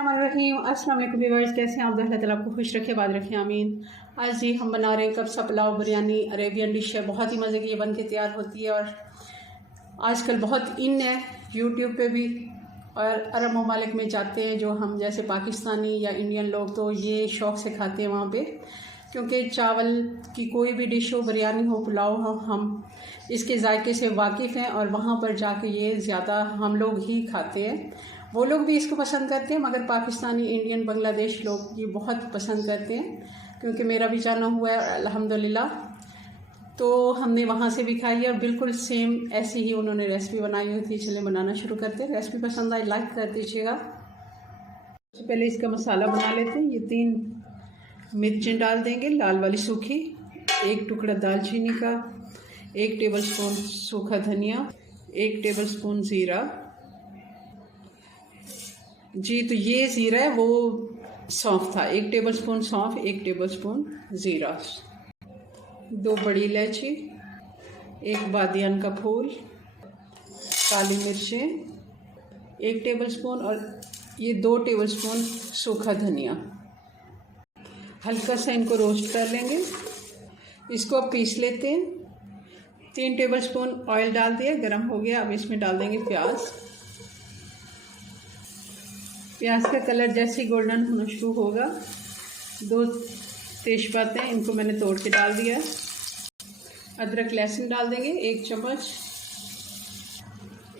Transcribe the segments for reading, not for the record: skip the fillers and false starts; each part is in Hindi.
रहीम अस्सलाम वालेकुम व्यूअर्स, कैसे हैं आप? अल्लाह ताला आपको खुश रखे, बाद रखे, आमीन। आज जी हम बना रहे हैं कब्सा पुलाव बिरयानी। अरेबियन डिश है, बहुत ही मज़े की ये बन के तैयार होती है और आजकल बहुत इन है यूट्यूब पे भी। और अरब ममालिक में जाते हैं जो हम जैसे पाकिस्तानी या इंडियन लोग, तो ये शौक़ से खाते हैं वहाँ पे, क्योंकि चावल की कोई भी डिश हो, बिरयानी हो, पुलाव हो, हम इसके जायके से वाकिफ़ हैं और वहाँ पर जाके ये ज़्यादा हम लोग ही खाते हैं। वो लोग भी इसको पसंद करते हैं, मगर पाकिस्तानी, इंडियन, बांग्लादेश लोग ये बहुत पसंद करते हैं, क्योंकि मेरा भी जाना हुआ है अल्हम्दुलिल्लाह। तो हमने वहाँ से भी खाई है और बिल्कुल सेम ऐसी ही उन्होंने रेसिपी बनाई हुई थी। चलिए बनाना शुरू करते हैं। रेसिपी पसंद आई लाइक कर दीजिएगा। सबसे पहले इसका मसाला बना लेते हैं। ये 3 मिर्चें डाल देंगे, लाल वाली सूखी, 1 टुकड़ा दालचीनी का, 1 टेबलस्पून सूखा धनिया, 1 टेबलस्पून ज़ीरा। जी तो ये ज़ीरा है, वो सौंफ था, 1 टेबलस्पून सौंफ, 1 टेबलस्पून ज़ीरा, 2 बड़ी इलायची, 1 बादियान का फूल, काली मिर्चें 1 टेबलस्पून और ये 2 टेबलस्पून सूखा धनिया। हल्का सा इनको रोस्ट कर लेंगे। इसको अब पीस लेते हैं। 3 टेबलस्पून ऑयल डाल दिया, गरम हो गया। अब इसमें डाल देंगे प्याज। प्याज का कलर जैसे ही गोल्डन होना शुरू होगा, 2 तेज़पातें इनको मैंने तोड़ के डाल दिया है। अदरक लहसुन डाल देंगे 1 चम्मच,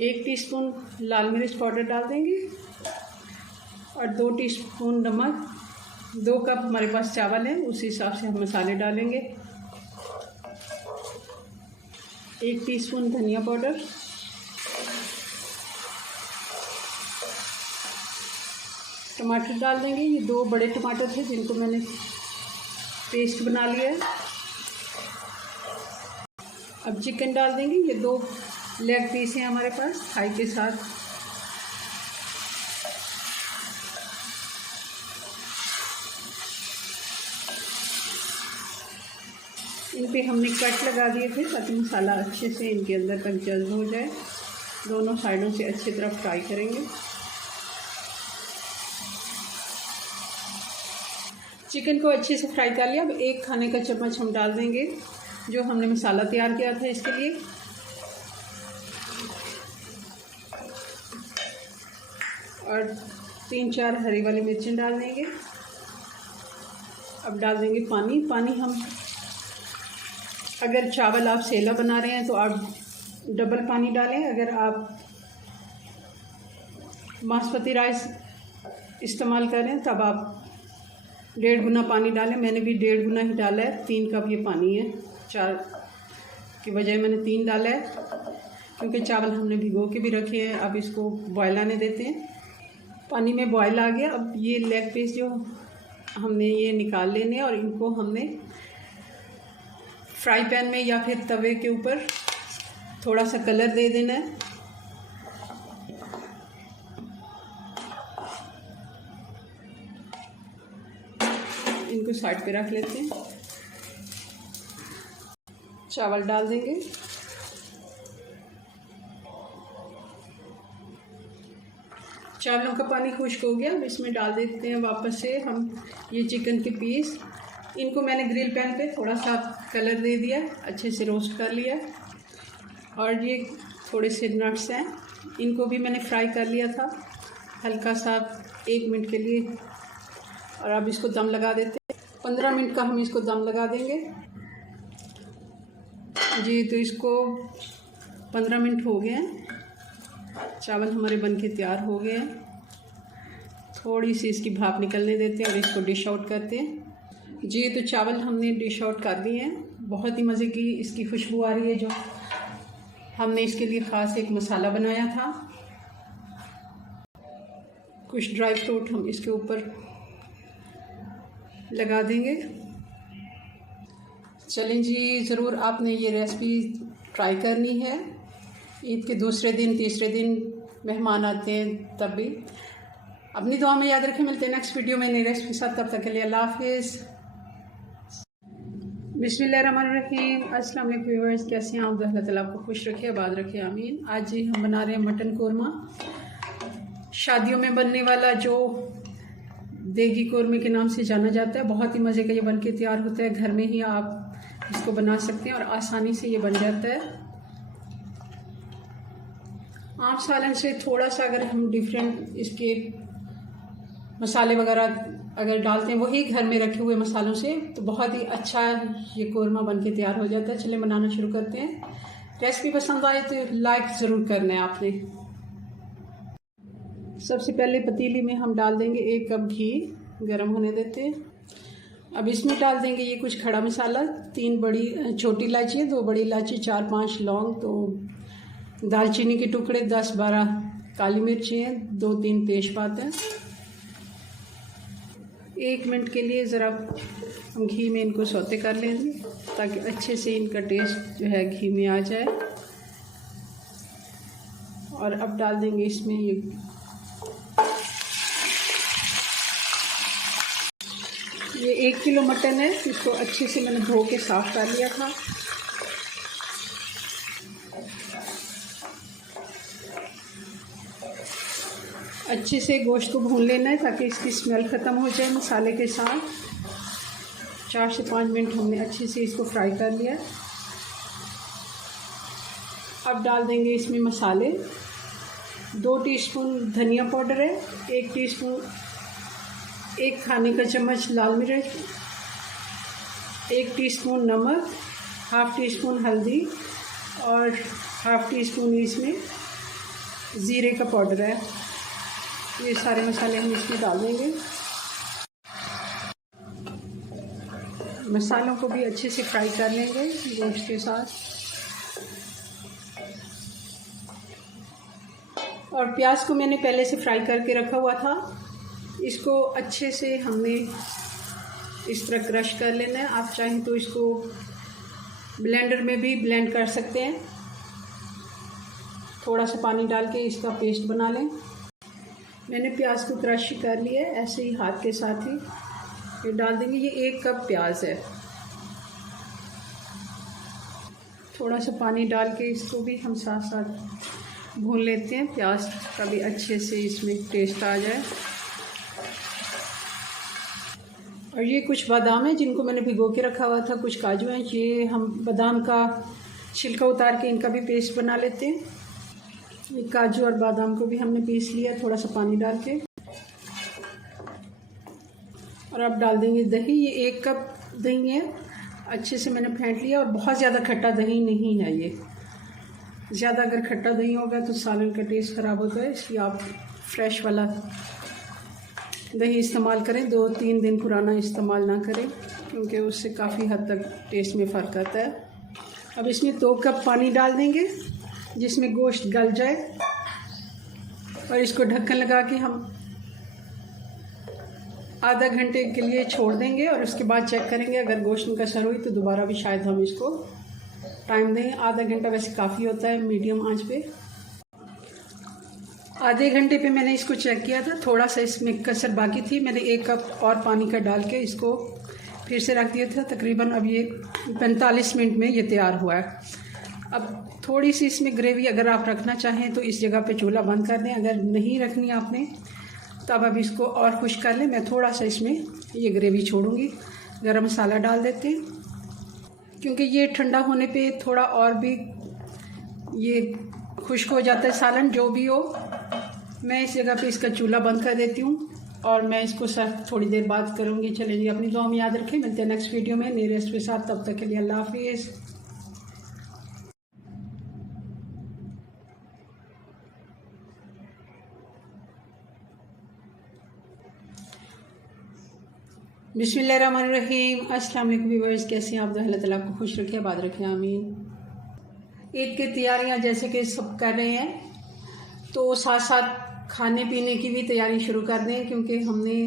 1 टीस्पून लाल मिर्च पाउडर डाल देंगे और 2 टीस्पून नमक। 2 कप हमारे पास चावल है, उस हिसाब से हम मसाले डालेंगे। 1 टीस्पून धनिया पाउडर, टमाटर डाल देंगे। ये 2 बड़े टमाटर थे जिनको मैंने पेस्ट बना लिया है। अब चिकन डाल देंगे। ये 2 लेग पीस हैं हमारे पास थाई के साथ। इन पे हमने कट लगा दिए थे ताकि मसाला अच्छे से इनके अंदर तक जज्ब हो जाए। दोनों साइडों से अच्छी तरह फ्राई करेंगे। चिकन को अच्छे से फ्राई कर लिया। अब 1 खाने का चम्मच हम डाल देंगे जो हमने मसाला तैयार किया था इसके लिए, और 3-4 हरी वाली मिर्चें डाल देंगे। अब डाल देंगे पानी। पानी हम, अगर चावल आप सेला बना रहे हैं तो आप डबल पानी डालें। अगर आप बासमती राइस इस्तेमाल करें तब आप 1.5 गुना पानी डालें। मैंने भी 1.5 गुना ही डाला है। 3 कप ये पानी है, 4 की बजाय मैंने 3 डाला है, क्योंकि चावल हमने भिगो के भी रखे हैं। अब इसको बॉयल आने देते हैं। पानी में बॉयल आ गया। अब ये लेग पीस जो हमने ये निकाल लेने हैं और इनको हमने फ्राई पैन में या फिर तवे के ऊपर थोड़ा सा कलर दे देना है। इनको साइड पे रख लेते हैं। चावल डाल देंगे। चावलों का पानी खुश्क हो गया। अब इसमें डाल देते हैं वापस से हम ये चिकन के पीस। इनको मैंने ग्रिल पैन पे थोड़ा सा कलर दे दिया, अच्छे से रोस्ट कर लिया। और ये थोड़े से नट्स हैं, इनको भी मैंने फ्राई कर लिया था हल्का सा 1 मिनट के लिए। और अब इसको दम लगा देते हैं। 15 मिनट का हम इसको दम लगा देंगे। जी तो इसको 15 मिनट हो गए हैं। चावल हमारे बनके तैयार हो गए हैं। थोड़ी सी इसकी भाप निकलने देते हैं और इसको डिश आउट करते हैं। जी तो चावल हमने डिश आउट कर दिए हैं। बहुत ही मज़े की इसकी खुशबू आ रही है। जो हमने इसके लिए ख़ास एक मसाला बनाया था। कुछ ड्राई फ्रूट हम इसके ऊपर लगा देंगे। चलें जी, ज़रूर आपने ये रेसिपी ट्राई करनी है। ईद के दूसरे दिन, तीसरे दिन मेहमान आते हैं, तब भी अपनी दुआ में याद रखें। मिलते हैं नेक्स्ट वीडियो में नई रेसिपी के साथ। तब तक के लिए अल्लाह हाफिज़। बिस्मिल्लाहिर्रहमानिर्रहीम। अस्सलाम वालेकुम व्यूअर्स, कैसे हैं आप? अल्लाह ताला आपको खुश रखे, आबाद रखे, आमीन। आज जी हम बना रहे हैं मटन कोरमा। शादियों में बनने वाला जो देगी कोरमे के नाम से जाना जाता है। बहुत ही मज़े का ये बन के तैयार होता है। घर में ही आप इसको बना सकते हैं और आसानी से ये बन जाता है। आम सालन से थोड़ा सा अगर हम डिफरेंट इसके मसाले वगैरह अगर डालते हैं वही घर में रखे हुए मसालों से, तो बहुत ही अच्छा ये कोरमा बन के तैयार हो जाता है। चलिए बनाना शुरू करते हैं। रेसिपी पसंद आए तो लाइक ज़रूर करना है आपने। सबसे पहले पतीली में हम डाल देंगे 1 कप घी, गरम होने देते हैं। अब इसमें डाल देंगे ये कुछ खड़ा मसाला, 3 छोटी इलायची, 2 बड़ी इलायची, 4-5 लौंग, 2 दालचीनी के टुकड़े, 10-12 काली मिर्ची हैं, 2-3 तेज़पात हैं। 1 मिनट के लिए ज़रा हम घी में इनको सौते कर लेंगे ताकि अच्छे से इनका टेस्ट जो है घी में आ जाए। और अब डाल देंगे इसमें ये 1 किलो मटन है, इसको अच्छे से मैंने धो के साफ़ कर लिया था। अच्छे से गोश्त को भून लेना है ताकि इसकी स्मेल ख़त्म हो जाए मसाले के साथ। 4 से 5 मिनट हमने अच्छे से इसको फ्राई कर लिया। अब डाल देंगे इसमें मसाले। 2 टीस्पून धनिया पाउडर है, 1 खाने का चम्मच लाल मिर्च, 1 टीस्पून नमक, ½ टीस्पून हल्दी और ½ टीस्पून इसमें ज़ीरे का पाउडर है। ये सारे मसाले हम इसमें डाल देंगे। मसालों को भी अच्छे से फ्राई कर लेंगे गोश्त के साथ। और प्याज को मैंने पहले से फ्राई करके रखा हुआ था। इसको अच्छे से हमने इस तरह क्रश कर लेना है। आप चाहें तो इसको ब्लेंडर में भी ब्लेंड कर सकते हैं। थोड़ा सा पानी डाल के इसका पेस्ट बना लें। मैंने प्याज को क्रश कर लिया है, ऐसे ही हाथ के साथ ही ये डाल देंगे। ये 1 कप प्याज है। थोड़ा सा पानी डाल के इसको भी हम साथ साथ भून लेते हैं, प्याज का भी अच्छे से इसमें टेस्ट आ जाए। और ये कुछ बादाम है जिनको मैंने भिगो के रखा हुआ था, कुछ काजू हैं। ये हम बादाम का छिलका उतार के इनका भी पेस्ट बना लेते हैं। ये काजू और बादाम को भी हमने पीस लिया थोड़ा सा पानी डाल के। और अब डाल देंगे दही। ये 1 कप दही है, अच्छे से मैंने फेंट लिया। और बहुत ज़्यादा खट्टा दही नहीं है ये। ज़्यादा अगर खट्टा दही होगा तो सालन का टेस्ट ख़राब होता है, इसलिए आप फ्रेश वाला दही इस्तेमाल करें। 2-3 दिन पुराना इस्तेमाल ना करें क्योंकि उससे काफ़ी हद तक टेस्ट में फ़र्क आता है। अब इसमें 2 कप पानी डाल देंगे जिसमें गोश्त गल जाए। और इसको ढक्कन लगा के हम आधा घंटे के लिए छोड़ देंगे। और उसके बाद चेक करेंगे, अगर गोश्त में कसर हुई तो दोबारा भी शायद हम इसको टाइम दें। आधा घंटा वैसे काफ़ी होता है मीडियम आंच पे। आधे घंटे पे मैंने इसको चेक किया था, थोड़ा सा इसमें कसर बाकी थी। मैंने 1 कप और पानी का डाल के इसको फिर से रख दिया था। तकरीबन अब ये 45 मिनट में ये तैयार हुआ है। अब थोड़ी सी इसमें ग्रेवी अगर आप रखना चाहें तो इस जगह पे चूल्हा बंद कर दें। अगर नहीं रखनी आपने तो अब इसको और खुश कर लें। मैं थोड़ा सा इसमें ये ग्रेवी छोड़ूंगी। गरम मसाला डाल देते हैं क्योंकि ये ठंडा होने पे थोड़ा और भी ये खुश्क हो जाता है सालन, जो भी हो। मैं इस जगह पे इसका चूल्हा बंद कर देती हूँ और मैं इसको सर्व थोड़ी देर बाद करूँगी। चलिए, अपनी दुआ में याद रखें। मिलते हैं नेक्स्ट वीडियो में नई रेसिपी के साथ। तब तक के लिए अल्लाह हाफिज़। बिस्मिल्लाहिर्रहमानिर्रहीम। अस्सलाम वालेकुम व्यूअर्स, कैसे हैं आप? अल्लाह ताला आपको खुश रखे, आबाद रखें, आमीन। ईद की तैयारियां जैसे कि सब कर रहे हैं, तो साथ साथ खाने पीने की भी तैयारी शुरू कर दें क्योंकि हमने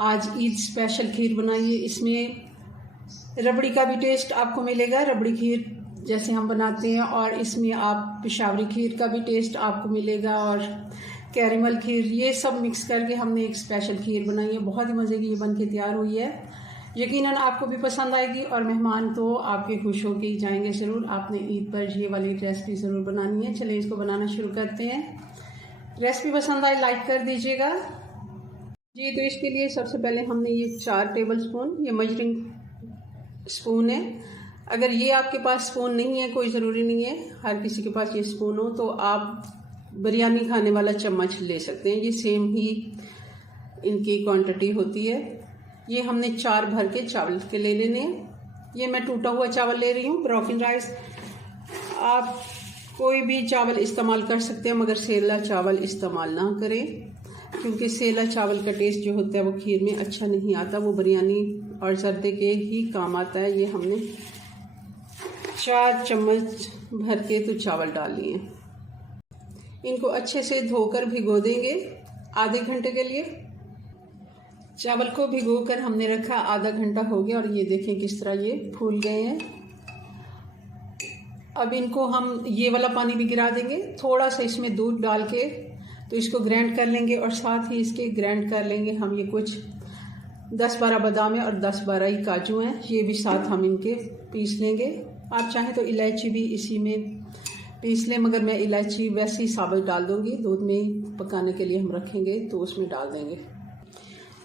आज ईद स्पेशल खीर बनाई है। इसमें रबड़ी का भी टेस्ट आपको मिलेगा, रबड़ी खीर जैसे हम बनाते हैं। और इसमें आप पेशावरी खीर का भी टेस्ट आपको मिलेगा और कैरेमल खीर, ये सब मिक्स करके हमने एक स्पेशल खीर बनाई है। बहुत ही मज़े की ये बन के तैयार हुई है। यकीनन आपको भी पसंद आएगी और मेहमान तो आपके खुश होके ही जाएंगे ज़रूर। आपने ईद पर ये वाली रेसिपी ज़रूर बनानी है। चलिए इसको बनाना शुरू करते हैं। रेसिपी पसंद आए लाइक कर दीजिएगा। जी, तो इसके लिए सबसे पहले हमने ये 4 टेबल स्पून, ये मेजरिंग स्पून है। अगर ये आपके पास स्पून नहीं है, कोई ज़रूरी नहीं है, हर किसी के पास ये स्पून हो, तो आप बिरयानी खाने वाला चम्मच ले सकते हैं। ये सेम ही इनकी क्वांटिटी होती है। ये हमने 4 भर के चावल के ले लेने हैं। ये मैं टूटा हुआ चावल ले रही हूँ, ब्रोकन राइस। आप कोई भी चावल इस्तेमाल कर सकते हैं, मगर सेला चावल इस्तेमाल ना करें, क्योंकि सेला चावल का टेस्ट जो होता है वो खीर में अच्छा नहीं आता। वो बिरयानी और जर्दे के ही काम आता है। ये हमने 4 चम्मच भर के तो चावल डाल लिए। इनको अच्छे से धोकर भिगो देंगे आधे घंटे के लिए। चावल को भिगोकर हमने रखा, आधा घंटा हो गया और ये देखें किस तरह ये फूल गए हैं। अब इनको हम ये वाला पानी भी गिरा देंगे, थोड़ा सा इसमें दूध डाल के तो इसको ग्राइंड कर लेंगे, और साथ ही इसके ग्राइंड कर लेंगे हम ये कुछ 10-12 बादाम है और 10-12 ही काजू हैं, ये भी साथ हम इनके पीस लेंगे। आप चाहें तो इलायची भी इसी में पीस लें, मगर मैं इलायची वैसे ही साबुत डाल दूँगी। दूध में ही पकाने के लिए हम रखेंगे तो उसमें डाल देंगे।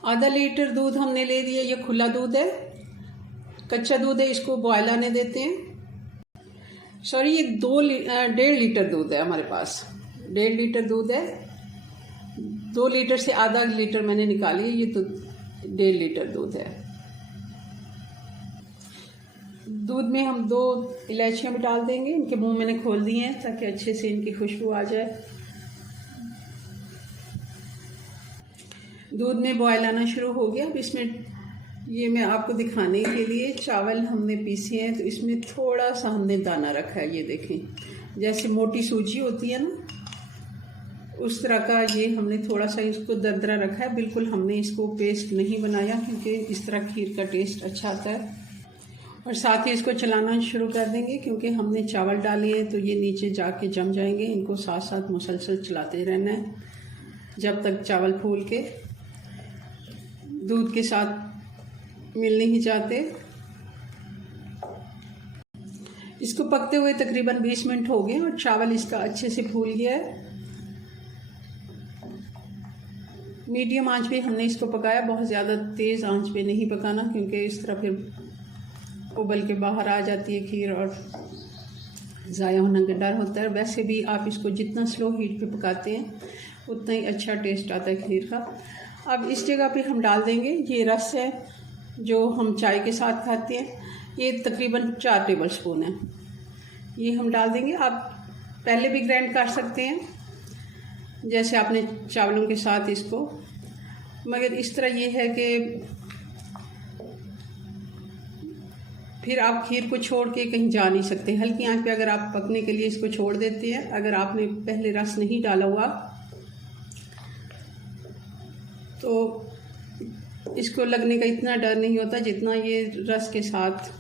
आधा लीटर दूध हमने ले लिया। ये खुला दूध है, कच्चा दूध है, इसको बॉयल आने देते हैं। सॉरी, ये 1.5 लीटर दूध है हमारे पास। 1.5 लीटर दूध है। 2 लीटर से आधा लीटर मैंने निकाली, ये तो 1.5 लीटर दूध है। दूध में हम 2 इलायचियाँ भी डाल देंगे। इनके मुंह मैंने खोल दिए हैं ताकि अच्छे से इनकी खुशबू आ जाए। दूध में बॉयल आना शुरू हो गया। अब इसमें ये मैं आपको दिखाने के लिए चावल हमने पीसे हैं, तो इसमें थोड़ा सा हमने दाना रखा है। ये देखें, जैसे मोटी सूजी होती है ना, उस तरह का ये हमने थोड़ा सा इसको दरदरा रखा है। बिल्कुल हमने इसको पेस्ट नहीं बनाया, क्योंकि इस तरह खीर का टेस्ट अच्छा आता है। और साथ ही इसको चलाना शुरू कर देंगे, क्योंकि हमने चावल डाले हैं तो ये नीचे जाके जम जाएंगे। इनको साथ साथ मुसलसल चलाते रहना है जब तक चावल फूल के दूध के साथ मिल नहीं जाते। इसको पकते हुए तकरीबन 20 मिनट हो गए और चावल इसका अच्छे से फूल गया है। मीडियम आंच पे हमने इसको पकाया, बहुत ज़्यादा तेज़ आंच पे नहीं पकाना, क्योंकि इस तरह फिर उबल के बाहर आ जाती है खीर और ज़ाया होने का डर होता है। वैसे भी आप इसको जितना स्लो हीट पे पकाते हैं उतना ही अच्छा टेस्ट आता है खीर का। अब इस जगह पे हम डाल देंगे ये रस है जो हम चाय के साथ खाते हैं। ये तकरीबन 4 टेबल स्पून है, ये हम डाल देंगे। आप पहले भी ग्राइंड कर सकते हैं जैसे आपने चावलों के साथ इसको, मगर इस तरह ये है कि फिर आप खीर को छोड़ के कहीं जा नहीं सकते। हल्की आंच पे अगर आप पकने के लिए इसको छोड़ देते हैं, अगर आपने पहले रस नहीं डाला हुआ तो इसको लगने का इतना डर नहीं होता जितना ये रस के साथ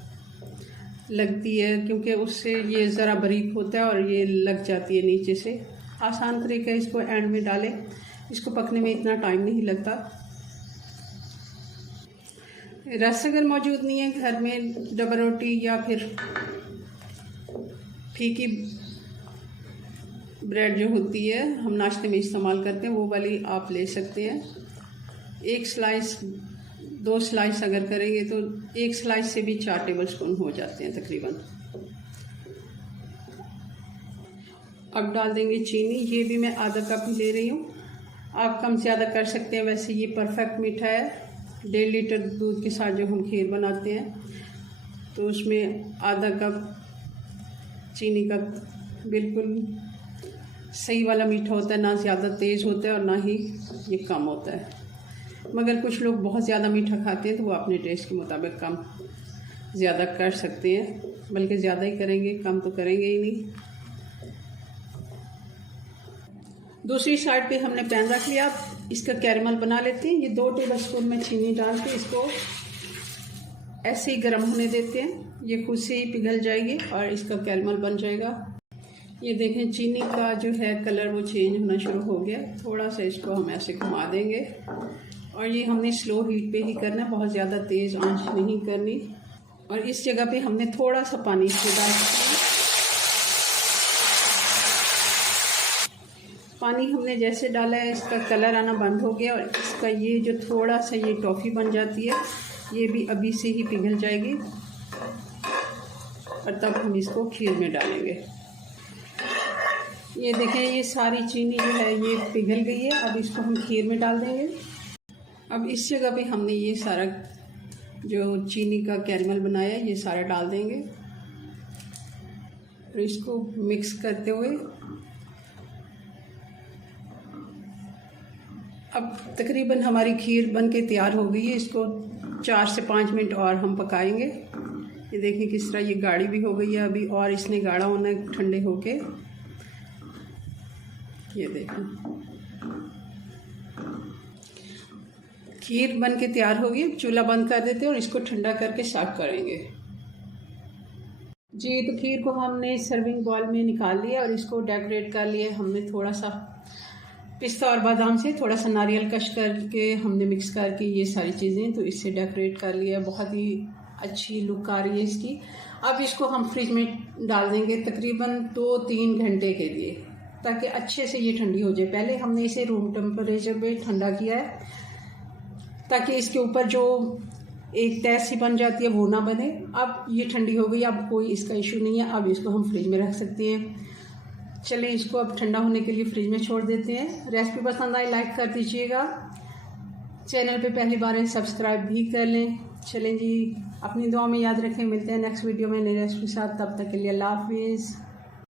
लगती है, क्योंकि उससे ये ज़रा बारीक होता है और ये लग जाती है नीचे से। आसान तरीका है, इसको एंड में डालें, इसको पकने में इतना टाइम नहीं लगता। रस अगर मौजूद नहीं है घर में, डबल रोटी या फिर फीकी ब्रेड जो होती है हम नाश्ते में इस्तेमाल करते हैं, वो वाली आप ले सकते हैं। 1 स्लाइस 2 स्लाइस अगर करेंगे तो 1 स्लाइस से भी 4 टेबल स्पून हो जाते हैं तकरीबन। अब डाल देंगे चीनी। ये भी मैं आधा कप ही ले रही हूँ, आप कम ज़्यादा कर सकते हैं। वैसे ये परफेक्ट मीठा है। 1.5 लीटर दूध के साथ जो हम खीर बनाते हैं तो उसमें आधा कप चीनी का बिल्कुल सही वाला मीठा होता है, ना ज़्यादा तेज़ होता है और ना ही ये कम होता है। मगर कुछ लोग बहुत ज़्यादा मीठा खाते हैं तो वो अपने टेस्ट के मुताबिक कम ज़्यादा कर सकते हैं, बल्कि ज़्यादा ही करेंगे, कम तो करेंगे ही नहीं। दूसरी साइड पे हमने पैन रख लिया, इसका कैरेमल बना लेते हैं। ये 2 टेबल स्पून में चीनी डाल के इसको ऐसे ही गर्म होने देते हैं। ये खुद से ही पिघल जाएगी और इसका कैरेमल बन जाएगा। ये देखें चीनी का जो है कलर वो चेंज होना शुरू हो गया। थोड़ा सा इसको हम ऐसे घुमा देंगे और ये हमने स्लो हीट पे ही करना है, बहुत ज़्यादा तेज़ आंच नहीं करनी। और इस जगह पे हमने थोड़ा सा पानी इसको डाल दिया। पानी हमने जैसे डाला है इसका कलर आना बंद हो गया और इसका ये जो थोड़ा सा ये टॉफ़ी बन जाती है, ये भी अभी से ही पिघल जाएगी और तब हम इसको खीर में डालेंगे। ये देखें, ये सारी चीनी जो है ये पिघल गई है। अब इसको हम खीर में डाल देंगे। अब इस जगह पे हमने ये सारा जो चीनी का कैरमल बनाया है ये सारा डाल देंगे और इसको मिक्स करते हुए अब तकरीबन हमारी खीर बन के तैयार हो गई है। इसको 4 से 5 मिनट और हम पकाएंगे। ये देखिए किस तरह ये गाढ़ी भी हो गई है अभी, और इसने गाढ़ा होना है ठंडे होके। ये देखें खीर बन के तैयार होगी। चूल्हा बंद कर देते हैं और इसको ठंडा करके सर्व करेंगे। जी, तो खीर को हमने सर्विंग बॉल में निकाल लिया और इसको डेकोरेट कर लिया। हमने थोड़ा सा पिस्ता और बादाम से थोड़ा सा नारियल कश करके हमने मिक्स करके ये सारी चीज़ें तो इससे डेकोरेट कर लिया। बहुत ही अच्छी लुक आ रही है इसकी। अब इसको हम फ्रिज में डाल देंगे तकरीबन 2-3 घंटे के लिए, ताकि अच्छे से ये ठंडी हो जाए। पहले हमने इसे रूम टेम्परेचर पे ठंडा किया है ताकि इसके ऊपर जो एक तह सी बन जाती है वो ना बने। अब ये ठंडी हो गई, अब कोई इसका इशू नहीं है। अब इसको हम फ्रिज में रख सकते हैं। चलें, इसको अब ठंडा होने के लिए फ्रिज में छोड़ देते हैं। रेसिपी पसंद आए लाइक कर दीजिएगा। चैनल पे पहली बार है सब्सक्राइब भी कर लें। चलें जी, अपनी दुआ में याद रखें। मिलते हैं नेक्स्ट वीडियो में नई रेसिपी के साथ। तब तक के लिए अल्लाह हाफिज़।